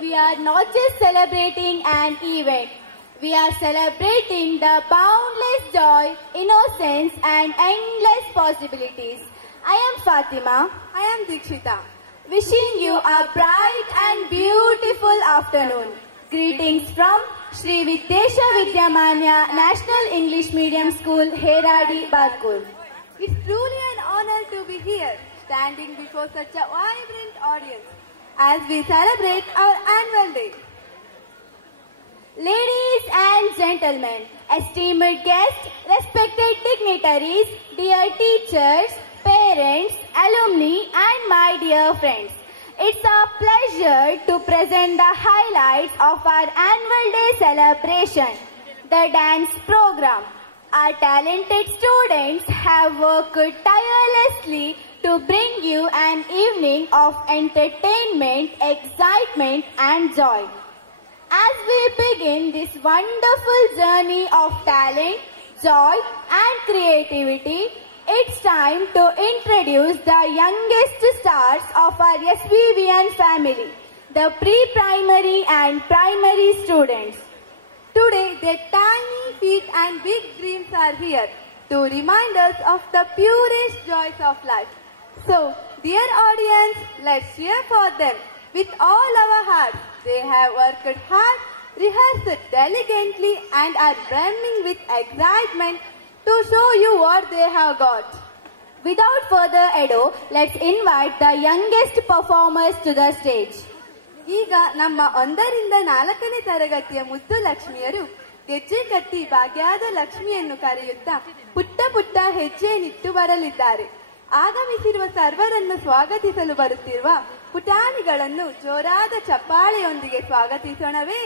we are not just celebrating an event. We are celebrating the boundless joy, innocence and endless possibilities. I am Fatima. I am Dikshita. Wishing you a bright and beautiful afternoon. Greetings from Sri Vidyesha Vidyamanya National English Medium School, Heradi, Barkur. It's truly an honor to be here, standing before such a vibrant audience as we celebrate our annual day. Ladies and gentlemen, esteemed guests, respected dignitaries, dear teachers, parents, alumni and my dear friends. It's a pleasure to present the highlights of our annual day celebration, the dance program. Our talented students have worked tirelessly to bring you an evening of entertainment, excitement and joy. As we begin this wonderful journey of talent, joy and creativity, it's time to introduce the youngest stars of our SVVN family, the pre-primary and primary students. Today, their tiny feet and big dreams are here to remind us of the purest joys of life. So, dear audience, let's cheer for them with all our hearts. They have worked hard, rehearsed diligently and are brimming with excitement to show you what they have got. Without further ado, let's invite the youngest performers to the stage. ಈಗ ನಮ್ಮ 1ರಿಂದ 4ನೇ ತರಗತಿಯ ಮುದ್ದು ಲಕ್ಷ್ಮಿಯರು ಗೆಜ್ಜೆ ಕಟ್ಟಿ ಭಾಗ್ಯದ ಲಕ್ಷ್ಮಿಯನ್ನು ಕರೆಯುತ್ತಾ ಪುಟ್ಟ ಪುಟ್ಟ ಹೆಜ್ಜೆಯನ್ನಿಟ್ಟು ಬರಲಿದ್ದಾರೆ. ಆಗಮಿಸಿರುವ ಸರ್ವರನ್ನು ಸ್ವಾಗತಿಸಲು ಬರುತ್ತಿರುವ ಪುಟಾಣಿಗಳನ್ನು ಜೋರಾದ ಚಪ್ಪಾಳೆಯೊಂದಿಗೆ ಸ್ವಾಗತಿಸೋಣವೇ?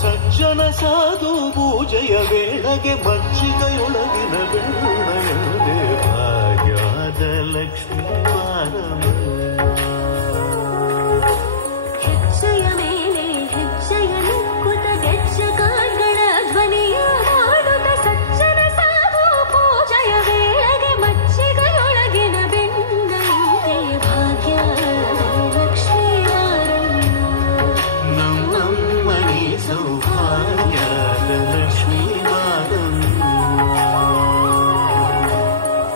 ಸಜ್ಜನ ಸಾಧು ಪೂಜೆಯ ವೇಳೆಗೆ ಮಜ್ಜಿಗೆಯೊಳಗಿನ ಬೆಣ್ಣೆಯೊಳಗೆ ಭಾಗ್ಯದ ಲಕ್ಷ್ಮೀ ಬಾರಮ್ಮ. ಹೆಜ್ಜೆಯ ಮೇಲೆ ಹೆಜ್ಜೆಯ ನಿಕ್ಕುತ ಗೆಜ್ಜ ಕಾಲ್ಗಳ ಧ್ವನಿಯ ಮಾಡುತ್ತ ಸಜ್ಜನ ಸಾಧು ಪೂಜೆಯ ವೇಳೆಗೆ ಮಜ್ಜಿಗೆಯೊಳಗಿನ ಬೆಣ್ಣೆಯೊಳಗೆ ಭಾಗ್ಯದ ಲಕ್ಷ್ಮೀ ಬಾರಮ್ಮ. ನಮ್ಮಮ್ಮನಿ ಸೌಭಾಗ್ಯದ ಲಕ್ಷ್ಮೀ ಬಾರಮ್ಮ.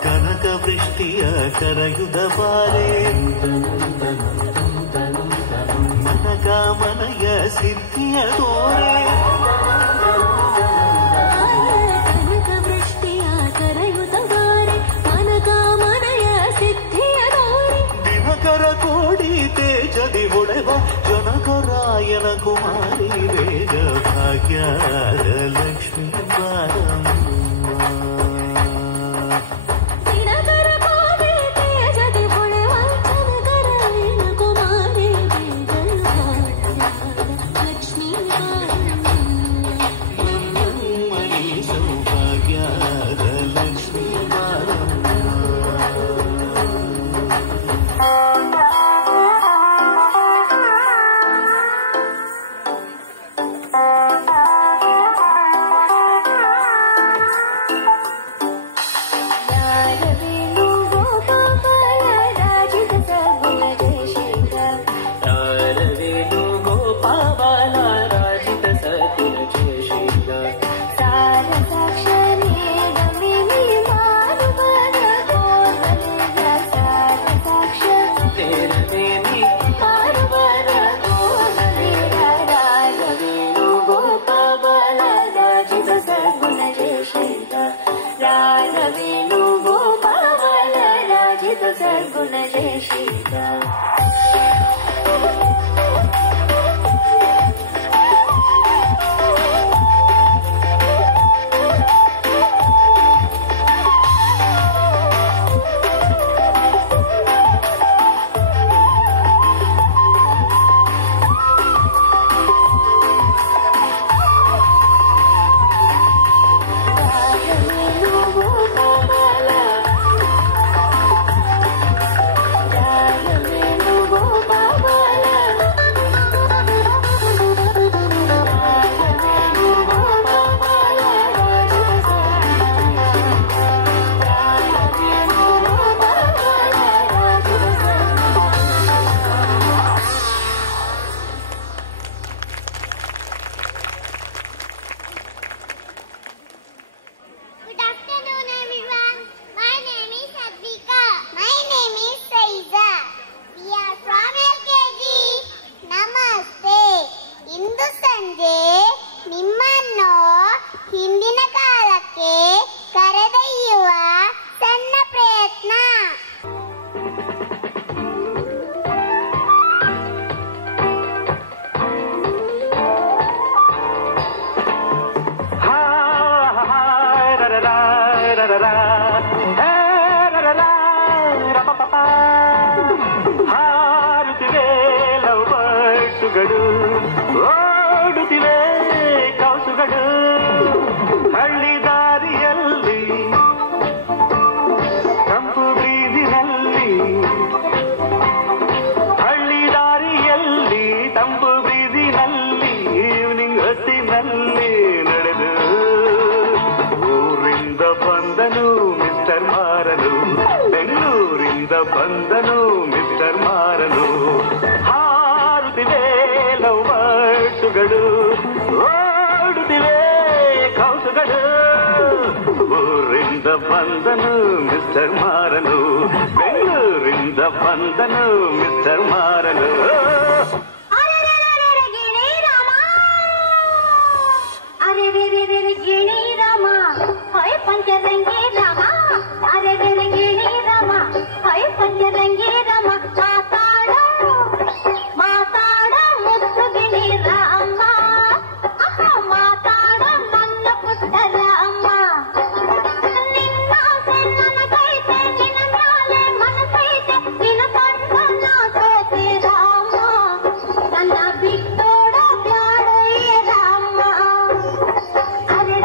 ಕನಕ ವೃಷ್ಟಿಯ ಕರಯುಧ ಬಾರೆ ಮನಕಾಮನೆಯ ಸಿದ್ಧಿಯ ತೋರೆ. ಕನಕ ವೃಷ್ಟಿಯ ಕರಯುಧ ಬಾರೆ ಮನಕಾಮನೆಯ ಸಿದ್ಧಿಯ ತೋರೆ. ದಿನಕರ ಕೋಡಿ ತೇಜದಿ ಹೊಳೆವ ಜನಕರಾಯನ ಕುಮಾರಿ ವೇಗ ಭಾಗ್ಯದ ಲಕ್ಷ್ಮೀ ಬಾರಮ್ಮ. ದಿನಕರ ಕೋಡಿ ತೇಜದಿ ಹೊಳೆವ ಜನಕರಾಯನ ಕುಮಾರಿ ವೇಗ ಭಾಗ್ಯದ ಲಕ್ಷ್ಮೀ ಬಾರಮ್ಮ. ನಮ್ಮಮ್ಮನಿ ಸೌಭಾಗ್ಯದ ಲಕ್ಷ್ಮೀ ಬಾರಮ್ಮ. ರಾಘವೇಣು ಗೋಪಾಲ ರಾಜಿತ ಸರ್ಗುಣ ದೇಶಿಕ ಹಾರುತ್ತಿವೆ ಲವ್ ಬರ್ಡ್ಸುಗಳು, ಓಡುತ್ತಿವೆ ಕೌಸುಗಳು, ಹಳ್ಳಿ ದಾರಿಯಲ್ಲಿ ತಂಪು ಬ್ರೀಜಿನಲ್ಲಿ, ಹಳ್ಳಿ ದಾರಿಯಲ್ಲಿ ತಂಪು ಬ್ರೀಜಿನಲ್ಲಿ, ಈವ್ನಿಂಗ್ ಹೊತ್ತಿನಲ್ಲಿ ನಡೆದು ಊರಿಂದ ಬಂದನು ಮಿಸ್ಟರ್ ಮಾರನು, ಬೆಂಗಳೂರಿಂದ ಬಂದನು ಮಿಸ್ಟರ್ ಮಾರನು. ಹಾರುತ್ತಿವೆ ಲವ್ ಬರ್ಡ್ಸುಗಳು, ಓಡುತ್ತಿವೆ ಕೌಸುಗಳು, ಊರಿಂದ ಬಂದನು ಮಿಸ್ಟರ್ ಮಾರನು, ಬೆಂಗಳೂರಿಂದ ಬಂದನು ಮಿಸ್ಟರ್ ಮಾರನು. ಪಂಚರಂಗಿ ರಾಮ, ಅರೆ ರಂಗಿ ರಾಮ, ಹೈ ಪಂಚರಂಗಿ ರಾಮ, ಮಾತಾಡ ಮುತ್ತುಗಿಣಿ ರಾಮ, ಮಾತಾಡ ನನ್ನ ಪುಟ್ಟ ರಾಮ. ನಿನ್ನ ನನಗೈತೆ, ನಿನ್ನ ಮ್ಯಾಲೆ ಮನಸೈತೆ, ನಿನ್ನ ಕಣ್ಣ ಸೋತೆ ರಾಮ, ನನ್ನ ಬಿಟ್ಟೋಡ ಬ್ಯಾಡೇ ರಾಮ. ಅರೆ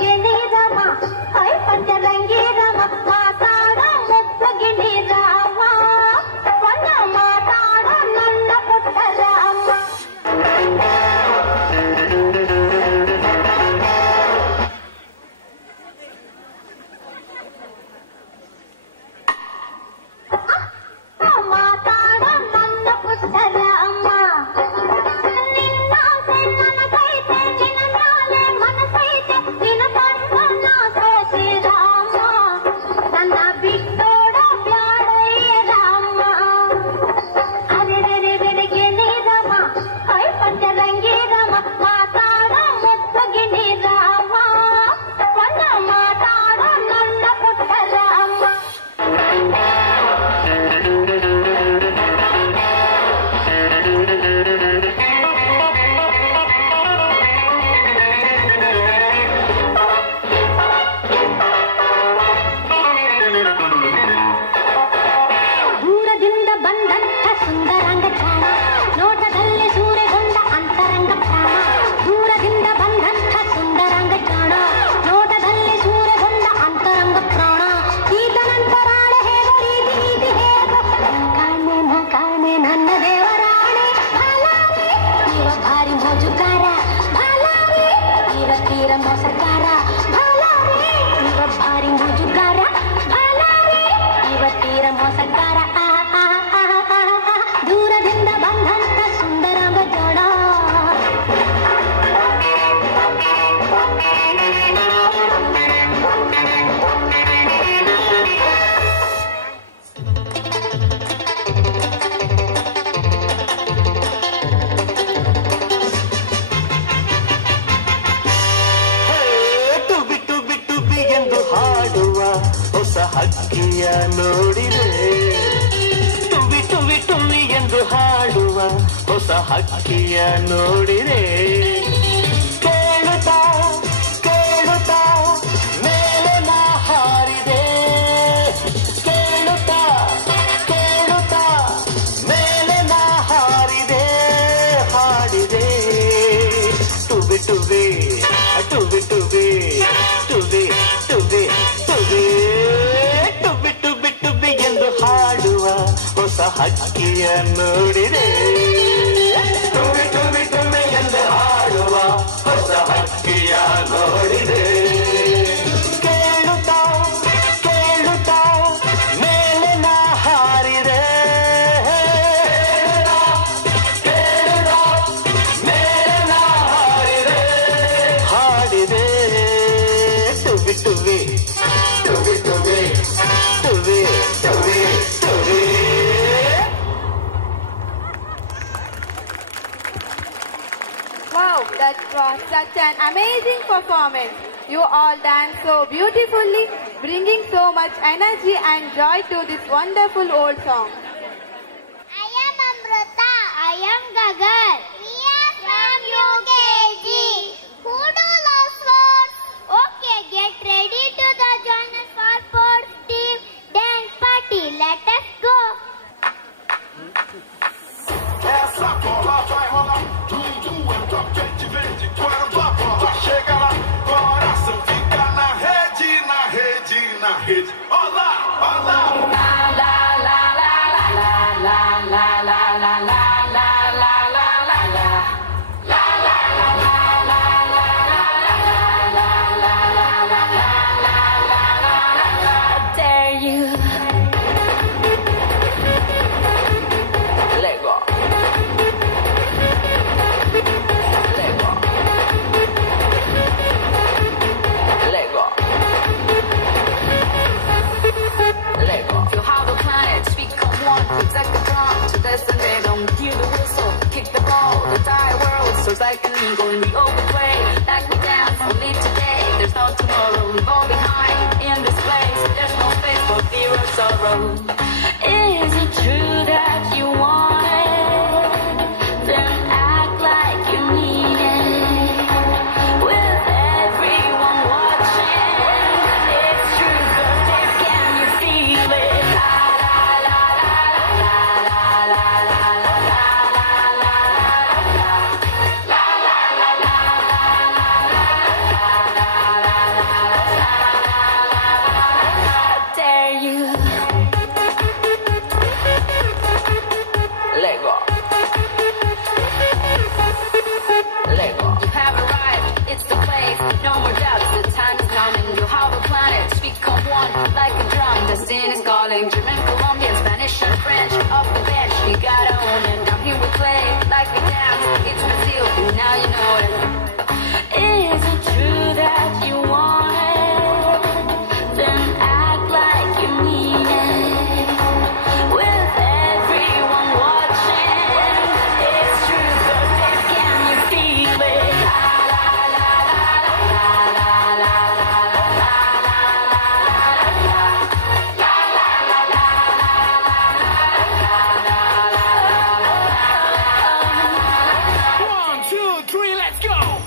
ಗಿಣಿ ರಾಮ, ಹೈ ಪಂಚರಂಗಿ ರಾಮ, ಮಾತಾಡ ಮುತ್ತಗಿಣಿ ರಾಮ, ಮಾತಾಡ ನನ್ನ ಪುಟ್ಟ ರಾಮ. ಮಾತಾಡ ನನ್ನ ಪುಟ್ಟ ರಾಮ. ನಿನ್ನ ನನಗೈತೆ, ನಿನ್ನ ಮ್ಯಾಲೆ ಮನಸೈತೆ, ನಿನ್ನ ಕಣ್ಣ ಸೋತೆ ರಾಮ, ನನ್ನ ಬಿಟ್ಟೋಡ ಬ್ಯಾಡೇ ರಾಮ. ಅರೆ ಗಿಣಿ ರಾಮ, ಹೈ ಪಂಚರಂಗಿ ರಾಮ, ಮಾತಾಡ ಮುತ್ತಗಿಣಿ ರಾಮ, ಮಾತಾಡ ನನ್ನ ಪುಟ್ಟ ರಾಮ. ದೂರದಿಂದ ಬಂದಂಥ ಸುಂದರಾಂಗ ಚಾಣ, ನೋಟದಲ್ಲಿ ಸೂರೆಗೊಂಡ ಅಂತರಂಗ ಪ್ರಾಣ. ದೂರದಿಂದ ಬಂದಂಥ ಸುಂದರಾಂಗ ಚಾಣ, ನೋಟದಲ್ಲಿ ಸೂರೆಗೊಂಡ ಅಂತರಂಗ ಪ್ರಾಣ. ಈತನಂತರಾಳ ಹೇಗೋ ರೀತಿ ರೀತಿ ಹೇಗೋ, ಕಾಣೆ ನನ್ನ ದೇವರಾಣೆ. ಭಾಲಾರಿ ಇವ ಭಾರಿ ಮೋಜುಗಾರ, ಭಾಲಾರಿ ಇವ ತೀರ ಮೋಸಗಾರ, ಭಾಲಾರಿ ಇವ ಭಾರಿ ಮೋಜುಗಾರ, ಭಾಲಾರಿ ಹೊಸ ಹಕ್ಕಿಯ ನೋಡಿದೆ ಟುವಿ ಟುವಿ ಟುವಿ ಎಂದು ಹಾಡುವ ಹೊಸ ಹಕ್ಕಿಯ ನೋಡಿದೆ ಕೇಳುತ್ತಾ ಕೇಳುತ್ತಾ ಮೇಲೆ ನಾ ಹಾರಿದೆ ಕೇಳುತ್ತಾ ಕೇಳುತ್ತಾ ಮೇಲೆ ನಾ ಹಾರಿದೆ ಹಾಡಿದೆ ಟುವಿ ಟುವಿ ಟುವಿ ಟುವಿ ಟುವಿ ಟುವಿ ಟುವಿ ಟುವಿ ಟುವಿ ಟುವಿ ಎಂದು ಹಾಡುವ ಹೊಸ ಹಕ್ಕಿಯ ನೋಡಿದೆ ಟುವಿ ಟುವಿ ಟುವಿ ಎಂದು ಹಾಡುವ ಹೊಸ ಹಕ್ಕಿಯ ನೋಡಿದೆ ಕೇಳುತ್ತಾ ಕೇಳುತ್ತಾ ಮೇಲೆ ನಾ ಹಾರಿದೆ ಕೇಳುತ್ತಾ ಮೇಲೆ ನಾ ಹಾರಿದೆ ಹಾಡಿದೆ ಟುವಿ ಟುವಿ ಟುವಿ ಟುವಿ ಟುವಿ ಟುವಿ ಟುವಿ Wow, that was such an amazing performance. You all danced so beautifully, bringing so much energy and joy to this wonderful old song. I am Amrita. I am Gagan. We are from UKG. Who do love sports? Okay, get ready to the join us for sports team dance party. Let us go. Essa bola vai rolar, tudo é top, de verde, quando a bola chega lá, coração fica na rede, na rede, na rede. Olá, olá. La la la la la la la la la la la la la la la la. La la la la la la la la la la la la. Dare you? Let go. Let go. Let go. Let go. You have a planet, speak on one, protect the drum, to destiny, don't hear the whistle, kick the ball, the entire world soars like an eagle in the open play, like we dance, only today, there's no tomorrow, leave all behind, in this place, there's no space for fear or sorrow. Is it true that you want it? Then act like you need it. With everyone watching, it's true, but this can you feel it? La la la la la la la la la la la la la I dare you. Let go. Let go. You have arrived, it's the place, no more doubts, the time is coming. You have a planet, speak on one, like a drum, destiny's calling. German, Colombian, Spanish and French, off the bench, we gotta own it. Down here we play, like we dance, it's Brazil, now you know it. Is it true that you want it? Then act like you need it. With everyone watching, it's true, but this can you feel it? La la la la la la la la la la. 1, 2, 3, let's go.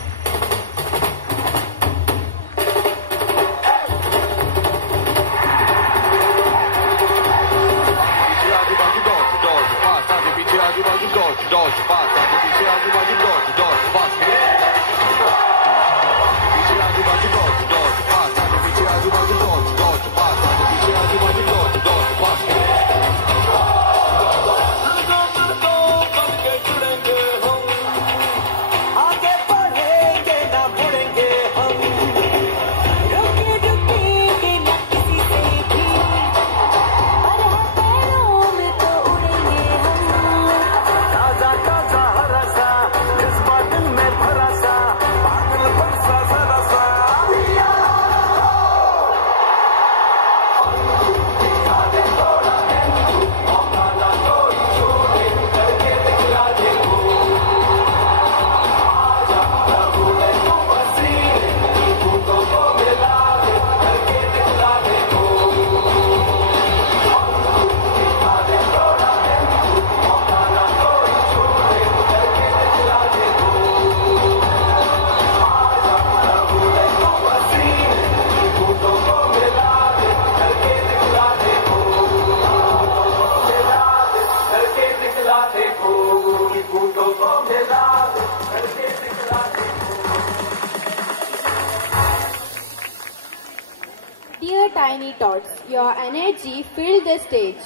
Dear Tiny Tots, your energy filled the stage.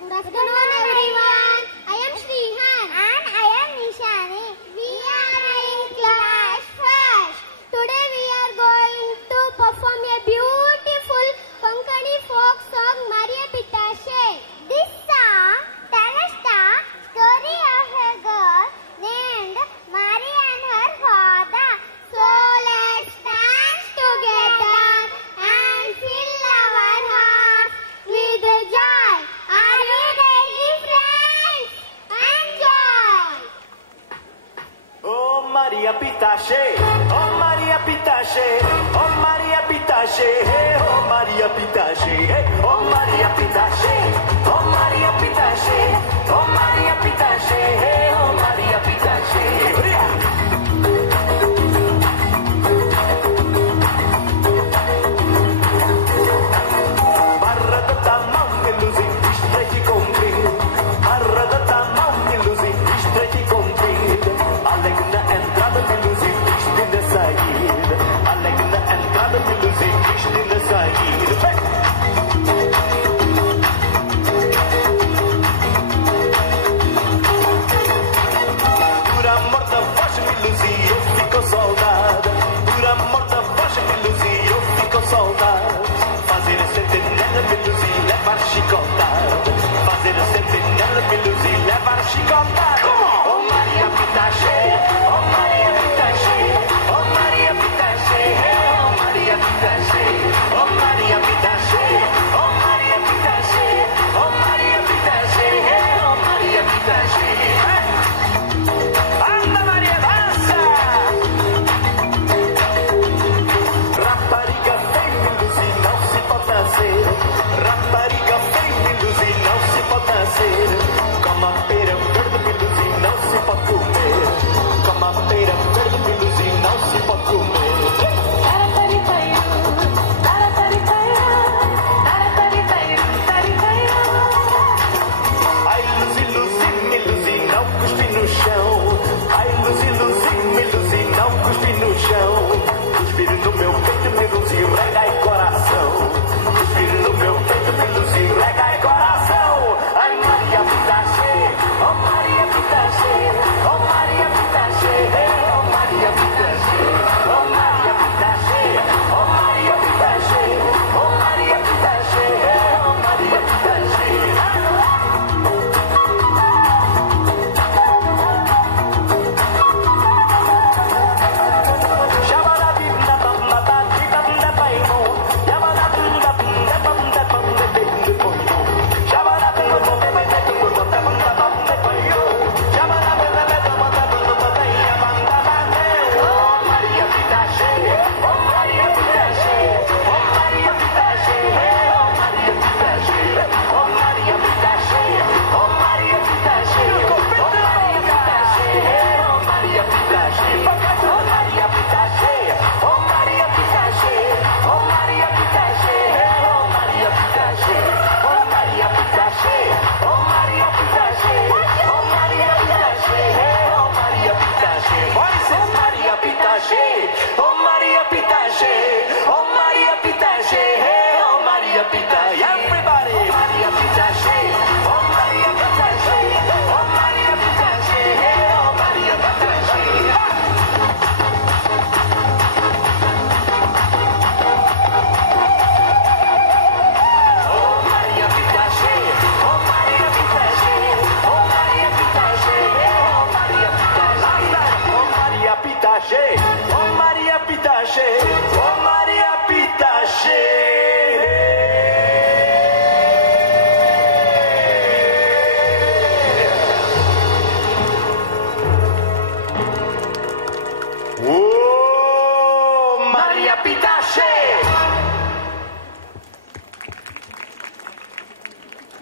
Good afternoon, everyone. I am Shrihan. And I am Nishani. We are in class first. Today we are going to perform a beautiful Konkani folk song, Maria Pitashe. This song tells the story of a girl named Maria and her father. So let's dance together and fill our hearts with joy. Are you ready, friends? Enjoy! Oh Maria Pitashe, oh Maria Pitashe, oh Maria Pitashe, hey, oh Maria Pitashe, hey, oh Maria Pitashe, oh Maria Pitashe, oh Maria Pitashe, hey, oh Maria Pitashe.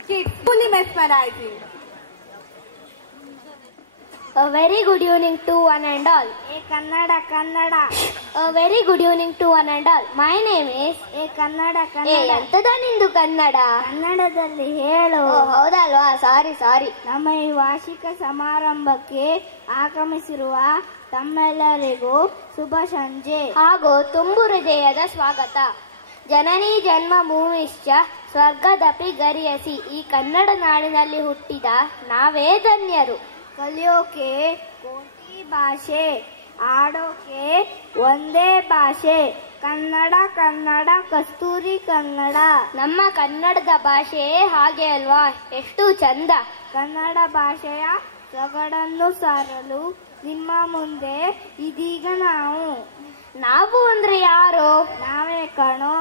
Kids, fully mesmerizing. A very good evening to one and all. Kannada. A very good evening to one and all. My name is Kannada. ಎಂತದ ನಿಂದು ಕನ್ನಡ? ಕನ್ನಡದಲ್ಲಿ ಹೇಳು. ಹೌದಲ್ವಾ? ಸಾರಿ. ನಮ್ಮ ಈ ವಾರ್ಷಿಕ ಸಮಾರಂಭಕ್ಕೆ ಆಗಮಿಸಿರುವ ತಮ್ಮೆಲ್ಲರಿಗೂ ಶುಭ ಸಂಜೆ ಹಾಗೂ ತುಂಬು ಹೃದಯದ ಸ್ವಾಗತ. ಜನನಿ ಜನ್ಮ ಭೂಮಿಶ್ಚ ಸ್ವರ್ಗದಪಿ ಗರಿಯಸಿ. ಈ ಕನ್ನಡ ನಾಡಿನಲ್ಲಿ ಹುಟ್ಟಿದ ನಾವೇ ಧನ್ಯರು. ಕಲಿಯೋಕೆ ಕೋಟಿ ಭಾಷೆ, ಆಡೋಕೆ ಒಂದೇ ಭಾಷೆ. ಕನ್ನಡ ಕನ್ನಡ ಕಸ್ತೂರಿ ಕನ್ನಡ. ನಮ್ಮ ಕನ್ನಡದ ಭಾಷೆ ಹಾಗೆ ಅಲ್ವಾ, ಎಷ್ಟು ಚಂದ. ಕನ್ನಡ ಭಾಷೆಯ ಸೊಗಡನ್ನು ಸಾರಲು ನಿಮ್ಮ ಮುಂದೆ ಇದೀಗ ನಾವು ಅಂದ್ರೆ ಯಾರು? ನಾವೇ ಕಣೋ,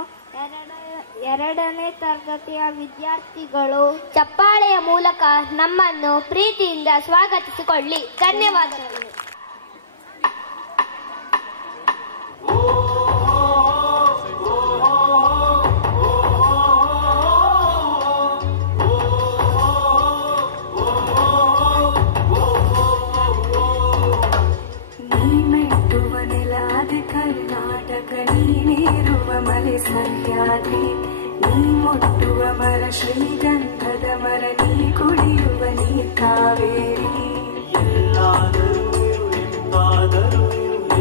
ಎರಡನೇ ತರಗತಿಯ ವಿದ್ಯಾರ್ಥಿಗಳು. ಚಪ್ಪಾಳೆಯ ಮೂಲಕ ನಮ್ಮನ್ನು ಪ್ರೀತಿಯಿಂದ ಸ್ವಾಗತಿಸಿಕೊಳ್ಳಿ. ಧನ್ಯವಾದಗಳು. ಸಹ್ಯಾದ್ರಿ ನೀ ಮುಟ್ಟುವ ಮರ ಶ್ರೀಗಂಧದ ಮರ, ನೀ ಕುಡಿಯುವ ನೀ ಕಾವೇರಿ. ಎಲ್ಲಾದರೂ ಎಂದಾದರೂ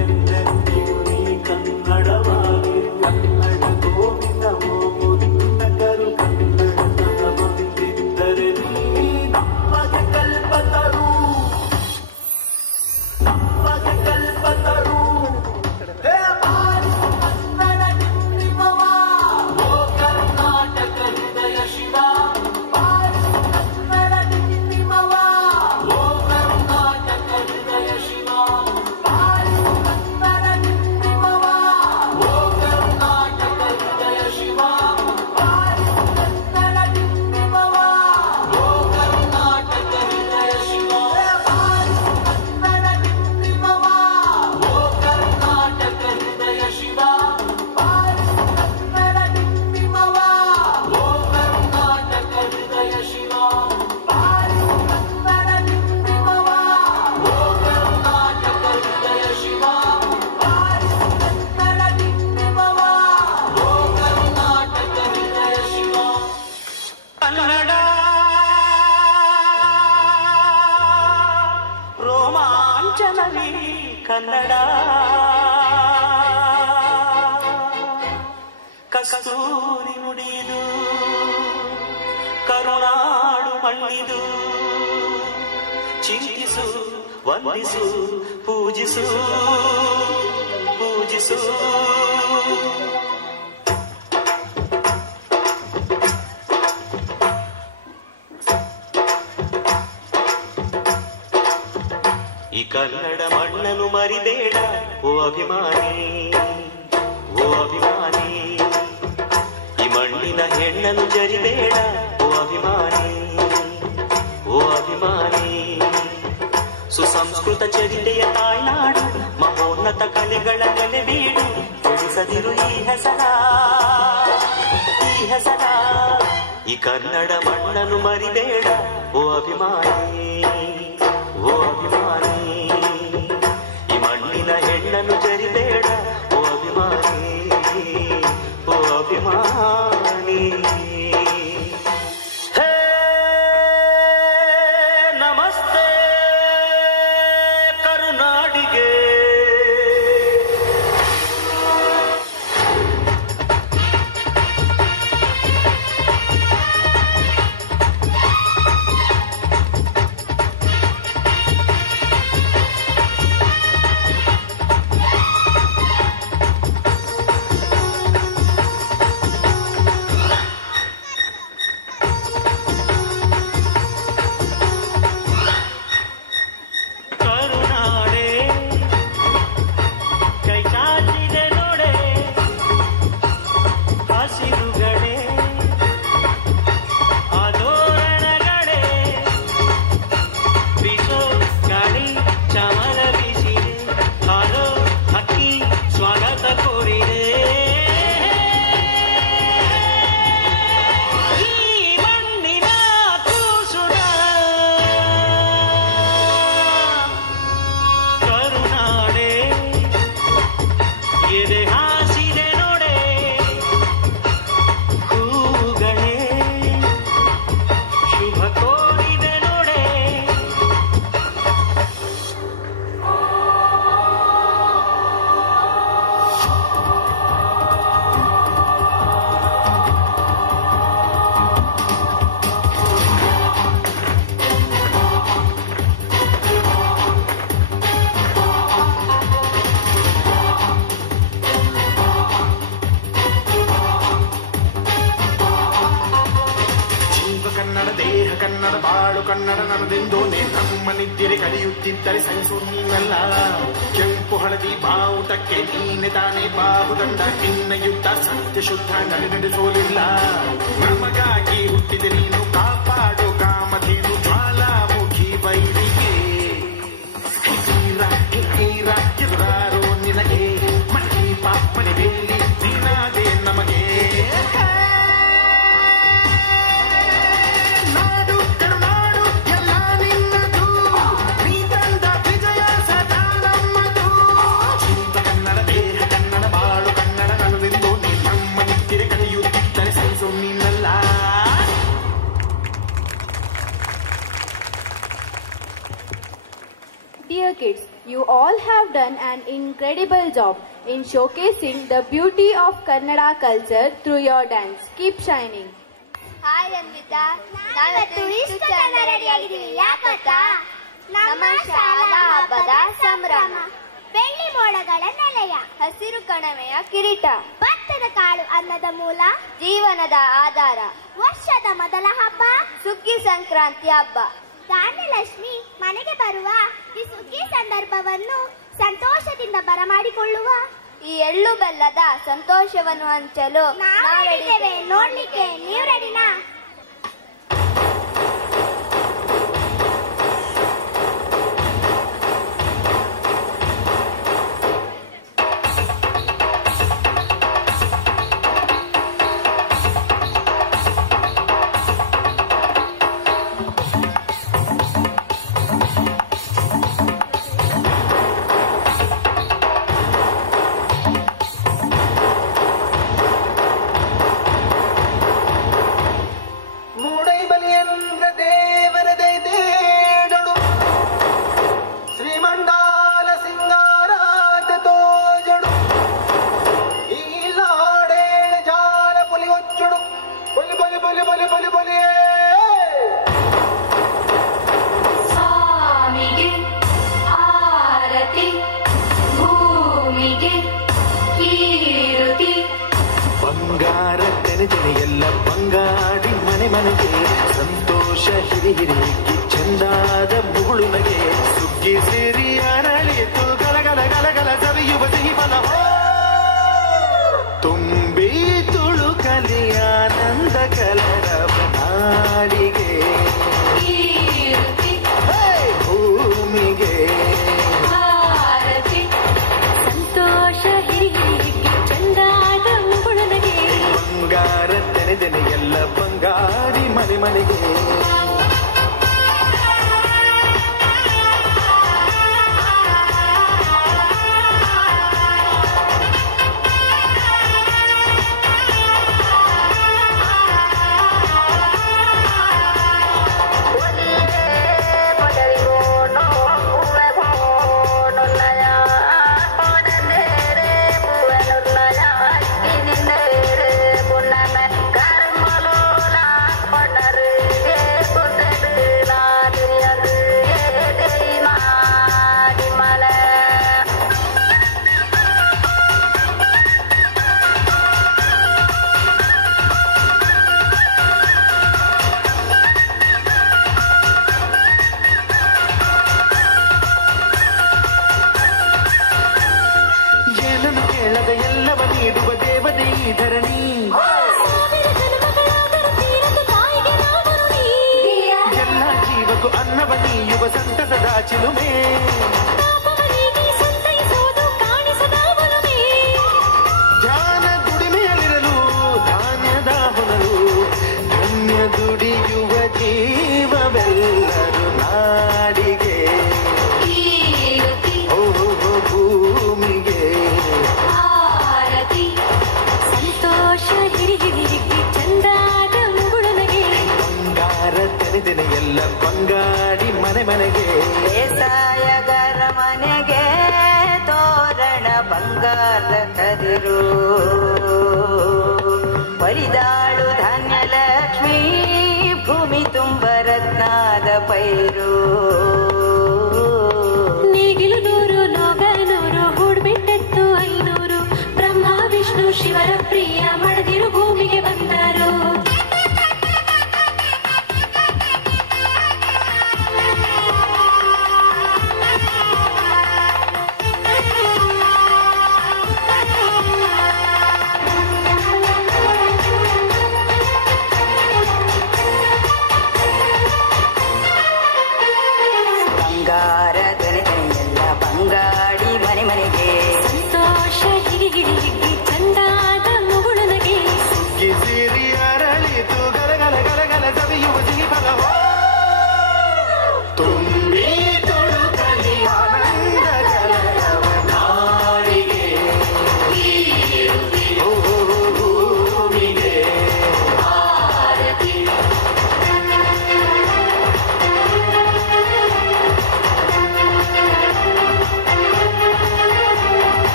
ಎಂದೆಂದಿಗೂ ನೀ ಕನ್ನಡವಾಗಿರು. ಕನ್ನಡ ಗೋವಿಂದವೋ ಮುನ್ನಕರು ಕನ್ನಡ ಬಂದಿದ್ದರೆ ನೀ ನಮಗೆ ಕಲ್ಪತರು, ನಮಗೆ ಕಲ್ಪತರು. ಕನ್ನಡ ಕಸ್ತೂರಿ ನುಡಿದು ಕರುನಾಡು ಮಣ್ಣಿದು. ಚಿಂತಿಸು, ವಂದಿಸು, ಪೂಜಿಸು, ಪೂಜಿಸು. ಈ ಕನ್ನಡ ಮಣ್ಣನ್ನು ಮರಿಬೇಡ ಓ ಅಭಿಮಾನಿ, ಓ ಅಭಿಮಾನಿ. ಈ ಮಣ್ಣಿನ ಹೆಣ್ಣನ್ನು ಜರಿಬೇಡ ಓ ಅಭಿಮಾನಿ, ಓ ಅಭಿಮಾನಿ. ಸುಸಂಸ್ಕೃತ ಚರಿತೆಯ ತಾಯ್ನಾಡು, ಮಹೋನ್ನತ ಕಲೆಗಳ ನೆಲೆಬೀಡು. ತಿಳಿಸದಿರು ಈ ಹೆಸರ, ಈ ಹೆಸರ. ಈ ಕನ್ನಡ ಮಣ್ಣನ್ನು ಮರಿಬೇಡ ಓ ಅಭಿಮಾನಿ, ಓ ಅಭಿಮಾನಿ. ಈ ಮಣ್ಣಿನ ಹೆಣ್ಣನ್ನು ಜರಿಬೇಡ ಓ ಅಭಿಮಾನಿ, ಓ ಅಭಿಮಾನಿ. ಹೇ ನಮಸ್ತೆ ಕರುನಾಡಿಗೆ. ಕನ್ನಡ ಬಾಳು ಕನ್ನಡ ನನ್ನದೆಂದು ನಮ್ಮ ನಿದ್ಯರೆ ಕಲಿಯುತ್ತಿದ್ದರೆ ಸಹಿಸು ನೀನಲ್ಲ. ಕೆಂಪು ಹಳದಿ ಬಾವುಟಕ್ಕೆ ನೀನೆ ತಾನೇ ಬಾವುದಂಡ. ನಿನ್ನ ಯುದ್ಧ ಸತ್ಯ ಶುದ್ಧ ನಡೆಸೋಲಿಲ್ಲ. ನಮಗಾಗಿ ಹುಟ್ಟಿದೆ ನೀನು ಕಾಪಾಡು ಕಾಮಧೇನು ಜ್ವಾಲಾಮುಖಿ ಬೈರಿಗೆ. ಕಿರಾರೋ ನಿನಗೆ ಮಣಿ ಪಾಪನೆ ಬೆಳ್ಳಿ ನೀನಾದೆ ನಮಗೆ. ನಾಡು ಕರುನಾಡು ಎಲ್ಲ ನಿನ್ನದು, ನೀ ತಂದ ವಿಜಯ ಸದಾ ನಮ್ಮದು. ಜೀವ ಕನ್ನಡ ದೇಹ ಕನ್ನಡ ಬಾಳು ಕನ್ನಡ ನನ್ನದೆಂದು ನೀ ನಮ್ಮ ನಿತ್ತಿರೆ ಕಲಿಯುತ್ತಿದ್ದರೆ ಸಹಿಸು ನೀನಲ್ಲ. Dear kids, you all have done an incredible job in showcasing the beauty of Kannada culture through your dance. Keep shining. Hi Anvita, ನಾವಿವತ್ತು ಇಷ್ಟು ಚೆಂದ ರೆಡಿಯಾಗಿದ್ದೀವಿ. ಯಾಕತ್ತಾ? ನಮ್ಮ ಶಾಲಾ ಹಬ್ಬದ ಸಂಭ್ರಮ. ಬೆಳ್ಳಿ ಮೋಡಗಳ ನೆಲೆಯ, ಹಸಿರು ಕಣವೆಯ ಕಿರೀಟ, ಭತ್ತದ ಕಾಳು ಅನ್ನದ ಮೂಲ, ಜೀವನದ ಆಧಾರ. ವರ್ಷದ ಮೊದಲ ಹಬ್ಬ ಸುಗ್ಗಿ ಸಂಕ್ರಾಂತಿ ಹಬ್ಬ. ಧಾನ್ಯಲಕ್ಷ್ಮಿ ಮನೆಗೆ ಬರುವ ಈ ಸುಗ್ಗಿ ಸಂದರ್ಭವನ್ನು ಸಂತೋಷದಿಂದ ಬರಮಾಡಿಕೊಳ್ಳುವ ಈ ಎಳ್ಳು ಬೆಲ್ಲದ ಸಂತೋಷವನ್ನು ಹಂಚಲು ನಾವು ರೆಡಿದ್ದೇವೆ. ನೋಡ್ಲಿಕ್ಕೆ ನೀವು ರೆಡಿನಾ? ಎಲ್ಲ ಬಂಗಾಡಿ ಮನೆ ಮನೆಗೆ ಸಂತೋಷ ಹಿರಿ ಹಿರಿಗಿ ಚಂದಾದ ಮುಗುಳುನಗೆ ಸುಗ್ಗಿ ಸೇರಿ ಅರಳಿತು ಗಲಗಲ ಗಲಗಲ ಸವಿಯುವ ಸಿಹಿ ಬಲ ತುಂಬಿ ತುಳುಕಲಿ ಆನಂದ ಕಲರವ ನಾಡಿಗೆ ಭೂಮಿಗೆ ಸಂತೋಷ ಹಿರಿಗಿ ಚಂದಾದ ಮುಗುಳುನಗೆ ಬಂಗಾರ ತೆನೆದೆನೆ ಎಲ್ಲ ಬಂಗಾಡಿ ಮನೆ ಮನೆಗೆ ಎಲ್ಲವ ನೀಡುವ ದೇವತೆ ಈ ಧರಣಿ ಎಲ್ಲ ಜೀವಕ್ಕೂ ಅನ್ನವ ನೀಯುವ ಸಂತಸದ ಚಿಲುಮೆ ಧ್ಯಾನ ದುಡಿಮೆಯಲ್ಲಿರಲು ಧಾನ್ಯದ ಹೊನಲು ಧನ್ಯ ದುಡಿಯುವ ಜೀವವೆಲ್ಲರೂ ನಾಡಿಗೆ ಭೂಮಿಗೆ ತೆನೆದೆನೆ ಎಲ್ಲ ಬಂಗಾಡಿ ಮನೆ ಮನೆಗೆ ಬೇಸಾಯಗಾರ ಮನೆಗೆ ತೋರಣ ಬಂಗಾರದ ಕದಿರು ಪರಿದಾಳು ಧಾನ್ಯ ಲಕ್ಷ್ಮೀ ಭೂಮಿ ತುಂಬ ರತ್ನಾದ ಪೈರು ನೇಗಿಲು 100 ಲೋಗ 100 ಹೂಡ್ಬಿಟ್ಟೆತ್ತು 500 ಬ್ರಹ್ಮ ವಿಷ್ಣು ಶಿವರ ಪ್ರಿಯ ಮಡದಿರು ಭೂಮಿಗೆ ಬಂದರು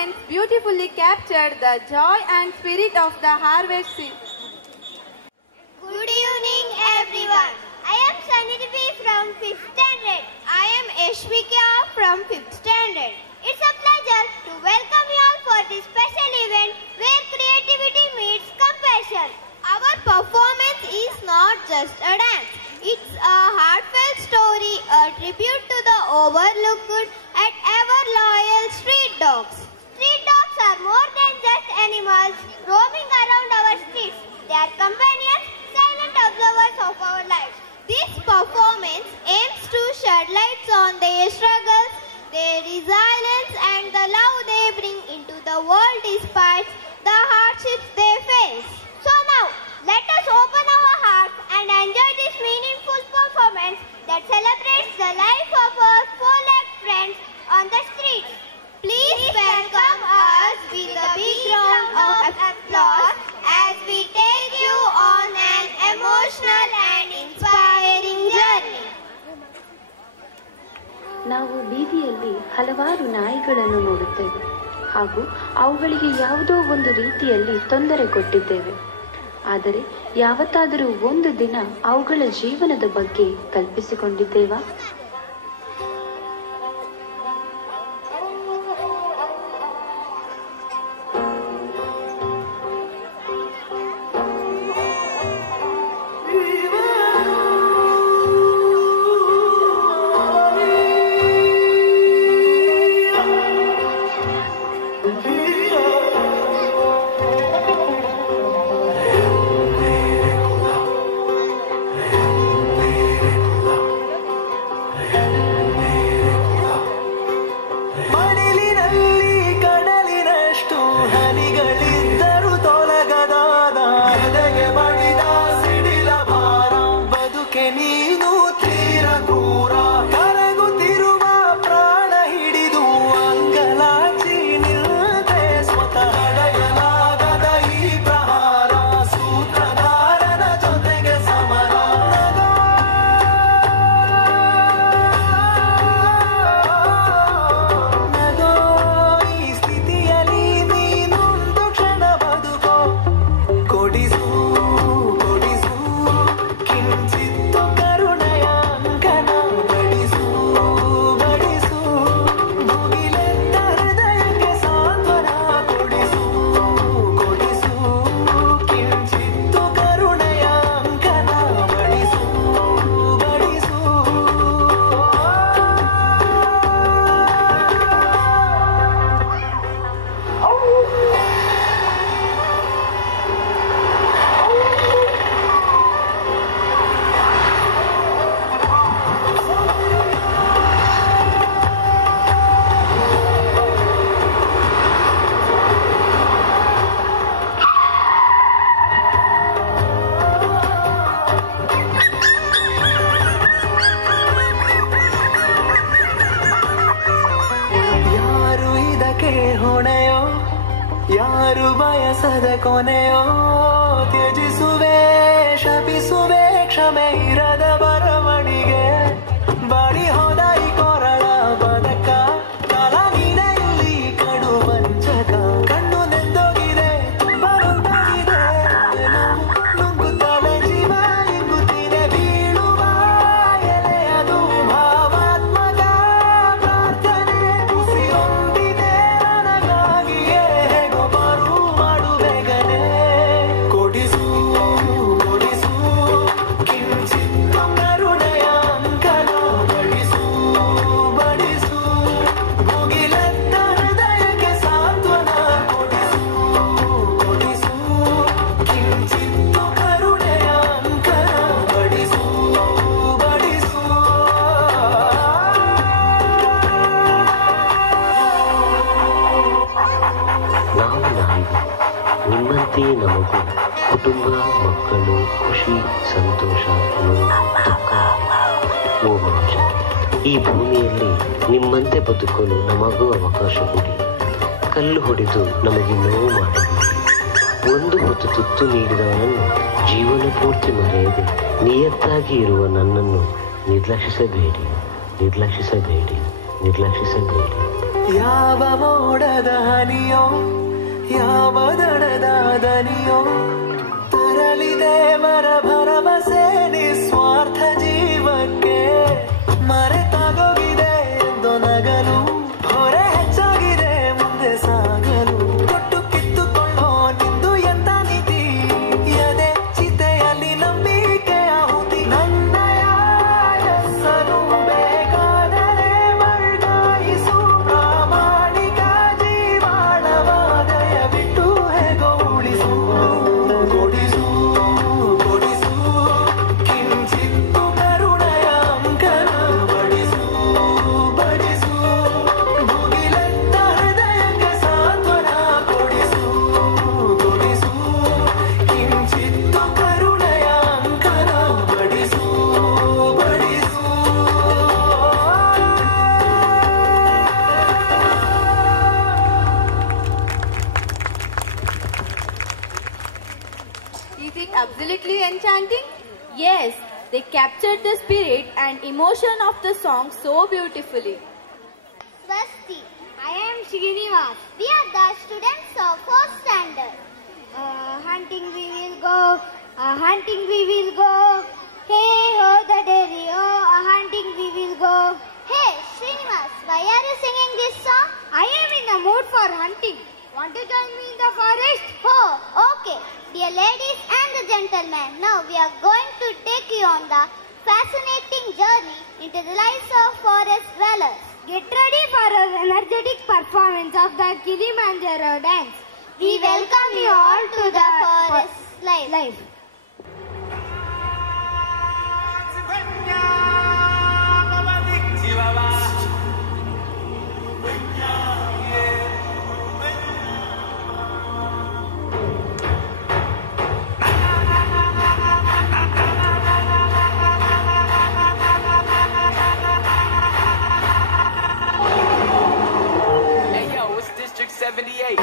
performance beautifully captured the joy and spirit of the harvest season. Good evening, everyone. I am Sanidhi from 5th standard. I am Ashmika from 5th standard. It's a pleasure to welcome you all for this special event where creativity meets compassion. Our performance is not just a dance. It's a heartfelt story, a tribute to the overlooked and ever loyal street dogs. Street dogs are more than just animals roaming around our streets. They are companions, silent observers of our lives. This performance aims to shed light on their struggles, their resilience and the love they bring into the world despite the hardships they face. So now, let us open our hearts and enjoy this meaningful performance that celebrates the life of our four-legged friends on the streets. Please welcome us with a big round of applause as we take you on an emotional and inspiring journey. ನಾವು ಬೀದಿಯಲ್ಲಿ ಹಲವಾರು ನಾಯಿಗಳನ್ನು ನೋಡುತ್ತೇವೆ ಹಾಗೂ ಅವುಗಳಿಗೆ ಯಾವುದೋ ಒಂದು ರೀತಿಯಲ್ಲಿ ತೊಂದರೆ ಕೊಟ್ಟಿದ್ದೇವೆ. ಆದರೆ ಯಾವತ್ತಾದರೂ ಒಂದು ದಿನ ಅವುಗಳ ಜೀವನದ ಬಗ್ಗೆ ಕಲ್ಪಿಸಿಕೊಂಡಿದ್ದೇವಾ? ಯಾರು ಬಯಸದ ಕೊನೆಯೋ ತ್ಯಜಿಸುವೆ ಶಪಿಸುವೆ ಕ್ಷಮೆ ಇರದ ಬರವಣಿಗೆ ಬಾಡಿ ಹೋದ ಈ ಕೊರಳ ಬದಕ ಕಾಲ ನೀನೆ ಇಲ್ಲಿ ಕಡು ವಂಚಕ ಕಣ್ಣು ನೆಂದೋಗಿದೆ ತುಂಬ ನೊಂದಾಗಿದೆ ನುಂಗುತ್ತಲೇ ಜೀವ ಇಂಗುತ್ತಿದೆ ಬೀಳುವ ಎಲೆಯದು ಭಾವಾತ್ಮಕ ಪ್ರಾರ್ಥನೆ ಉಸಿರೊಂದಿದೆ ನನಗಾಗಿಯೇ ಹೇಗೋ ಬರು ಮಾಡು ಬೇಗನೆ ಕೊಡಿಸು ಕೊಡಿಸು ಕಿಂಚಿತ್ತು ಕರುಣೆಯ ಅಂಕನ ಬಡಿಸು ಬಡಿಸು ಮುಗಿಲೆತ್ತ ಹೃದಯಕ್ಕೆ ಸಾಂತ್ವನ ಕೊಡಿಸು ಕೊಡಿಸು ಕಿಂಚಿತ್ತು ಕರುಣೆಯ ಅಂಕನ ಬಡಿಸು ಬಡಿಸು ನಾವು ನಾಯಿಗಳು ನಿಮ್ಮಂತೆಯೇ ನಮಗೂ ಕುಟುಂಬ ಮಕ್ಕಳು ಖುಷಿ ಸಂತೋಷ ನೋವು ದುಃಖ ಓ ಮನುಷ್ಯ ಈ ಭೂಮಿಯಲ್ಲಿ ನಿಮ್ಮಂತೆ ಬದುಕಲು ನಮಗೂ ಅವಕಾಶ ಕೊಡಿ ಕಲ್ಲು ಹೊಡೆದು ನಮಗೆ ನೋವು ಮಾಡಬೇಡಿ ಒಂದು ಹೊತ್ತು ತುತ್ತು ನೀಡಿದವನನ್ನು ಜೀವನ ಪೂರ್ತಿ ಮರೆಯದೆ ನಿಯತ್ತಾಗಿ ಇರುವ ನನ್ನನ್ನು ನಿರ್ಲಕ್ಷಿಸಬೇಡಿ ನಿರ್ಲಕ್ಷಿಸಬೇಡಿ ನಿರ್ಲಕ್ಷಿಸಬೇಡಿ ಯಾವ ಮೋಡದ ಹನಿಯೋ ಯಾವ ದಡದ ದನಿಯೋ ತರಲಿದೆ ಮರ ಭರವಸೆ ನಿಸ್ವಾರ್ಥ ಜೀವಕ್ಕೆ ಮರೆತಾಗೋಗಿದೆ ಎಂದು ನಗಲು ಹೊರೆ ಹೆಚ್ಚಾಗಿದೆ ಮುಂದೆ ಸಾಗಲು ಕೊಟ್ಟು ಕಿತ್ತುಕೊಳ್ಳೋ ನಿಂದು ಎಂತ ನೀತಿ ಎದೆ ಚಿತೆಯಲ್ಲಿ ನಂಬಿಕೆ ಆಹುತಿ ನನ್ನಯ ಹೆಸರು ಬೇಕಾದರೆ ವರ್ಗಾಯಿಸು ಪ್ರಾಮಾಣಿಕ ಜೀವಾಣವ ದಯವಿಟ್ಟು ಹೇಗೋ ಉಳಿಸು ಕೊಡಿಸು ಕೊಡಿಸು ಕಿಂಚಿತ್ತು ಕರುಣೆಯ ಅಂಕನ ಬಡಿಸು ಬಡಿಸು ಮುಗಿಲೆತ್ತ ಹೃದಯಕ್ಕೆ ಸಾಂತ್ವನ ಕೊಡಿಸು ಕೊಡಿಸು ಕಿಂಚಿತ್ತು ಕರುಣೆಯ ಅಂಕನ ಬಡಿಸು ಬಡಿಸು Is it absolutely enchanting? Yes, they captured the spirit and emotion of the song so beautifully. Swasti, I am Srinivas. We are the students of 4th standard. Hunting we will go, hunting we will go. Hey ho the dairy, oh, hunting we will go. Hey Srinivas, why are you singing this song? I am in the mood for hunting. Want to join me in the forest? Oh, okay. Dear ladies and the gentlemen, now we are going to take you on the fascinating journey into the lives of forest dwellers. Get ready for our energetic performance of the Kilimanjaro dance. We welcome you all to the forest life. Hey yo, it's District 78.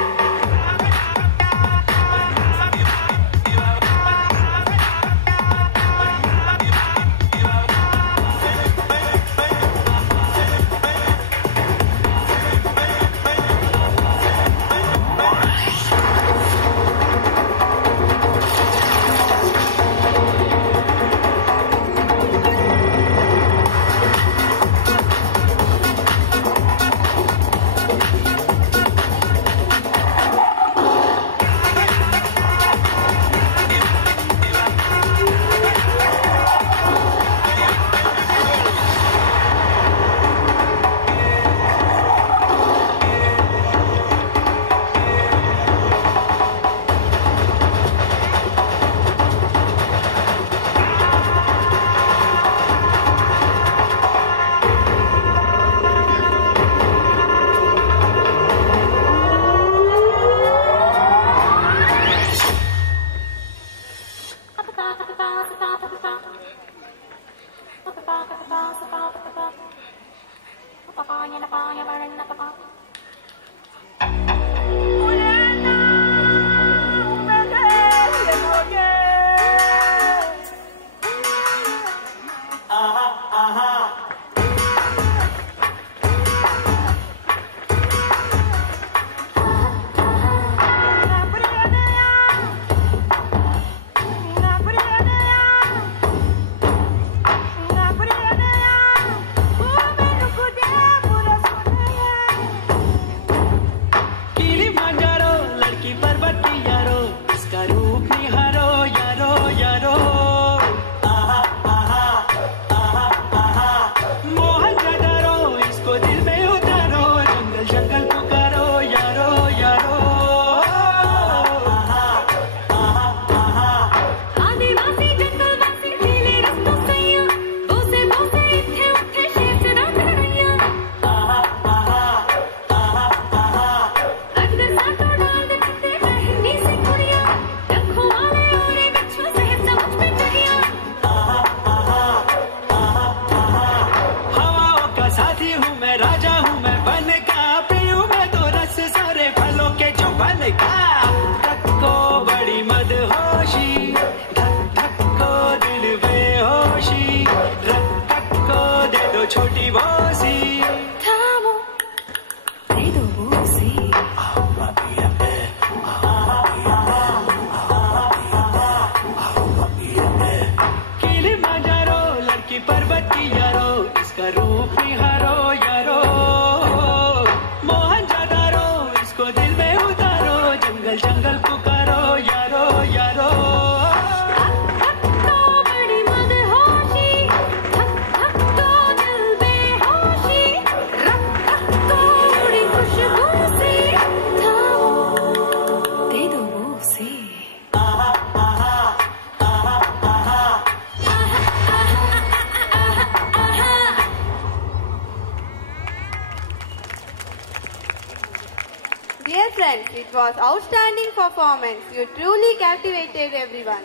Friends, it was outstanding performance. You truly captivated everyone.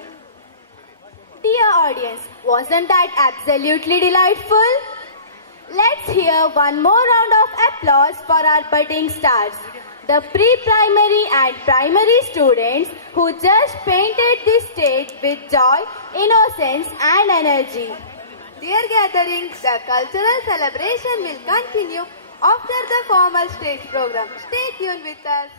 Dear audience, wasn't that absolutely delightful? Let's hear one more round of applause for our budding stars, the pre-primary and primary students who just painted this stage with joy, innocence and energy. Dear gathering, the cultural celebration will continue after the formal stage program. Stay tuned with us.